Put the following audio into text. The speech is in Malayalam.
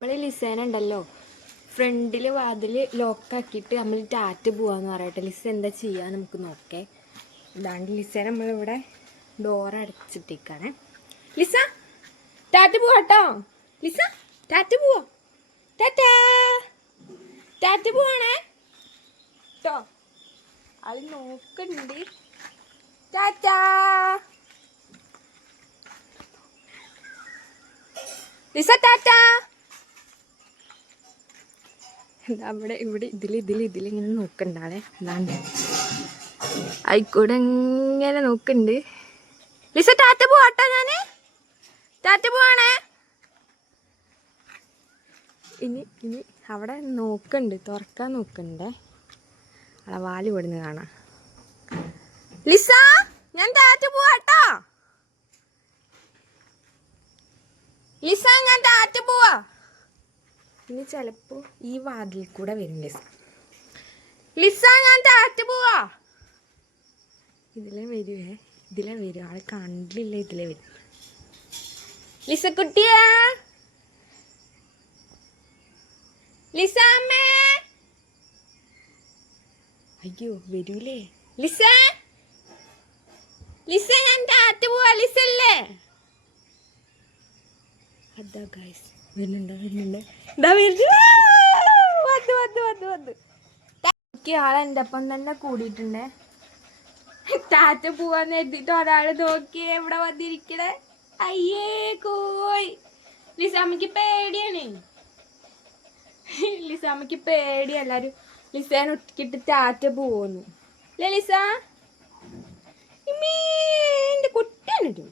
നമ്മൾ ലിസേന ഉണ്ടല്ലോ ഫ്രണ്ടിൽ വാതിൽ ലോക്കാക്കിയിട്ട് നമ്മൾ ടാറ്റ് പോവാന്ന് പറയട്ടെ. ലിസ എന്താ ചെയ്യുക നമുക്ക് നോക്കേ. ഇതാണ്ട് ലിസേന നമ്മളിവിടെ ഡോർ അടച്ചിട്ടേക്കാണ്. ലിസ ടാറ്റ് പോവാട്ടോ. ലിസ ടാറ്റ് പോവാ. ടാറ്റാ ടാറ്റ് പോവാണേ കേട്ടോ. ആള് നോക്കണ്ട്. ടാറ്റാ ലിസ ടാറ്റാ. അവിടെ ഇവിടെ ഇതിലിങ്ങനെ നോക്കണ്ടാളെ. എന്താണ്ട് ആയിക്കൂടെ ഇങ്ങനെ നോക്കണ്ട്. ലിസ ടാറ്റ പോവാട്ടോ. ഞാന് ടാറ്റ പോവാണേ. ഇനി അവിടെ നോക്കണ്ട്, തുറക്കാൻ നോക്കണ്ടേ. അവിടെ വാല് ഇവിടുന്ന് കാണാം. ലിസ ഞാൻ ടാറ്റ പോവാട്ടോ. ലിസ ഞാൻ ടാറ്റ പോവാ. ഇനി ചിലപ്പോ ഈ വാതിൽ കൂടെ വരും ലിസ. ലിസ ഞാൻ ടാറ്റ പോവാ. ഇതിലെ വരുവേ, ഇതിലെ വരും. ആളെ കണ്ടില്ല, ഇതിലെ വരും. ലിസ കുട്ടിയാ, ലിസ അമ്മേ. അയ്യോ വരൂലേ. ലിസ ലിസ ഞാൻ ടാറ്റ പോവാ. ലിസ അല്ലേ അതാ ഗൈസ് വരുന്നുണ്ട്. ഇതാ വരുന്നു. വന്ന് ആളെൻ്റെ ഒപ്പം തന്നെ കൂടിയിട്ടുണ്ടേ. ടാറ്റ പോവാന്ന് എഴുതിട്ട് ഒരാള് നോക്കിയേ ഇവിടെ വന്നിരിക്കണേ. അയ്യേ കോയ്. ലിസാമ്മക്ക് പേടിയാണ്. ലിസാമ്മക്ക് പേടി. എല്ലാരും ലിസേനെ ഒട്ടിക്കിട്ട് ടാറ്റ പോവുന്നു അല്ലേ ലിസ? എന്റെ കുട്ടിയാണ്.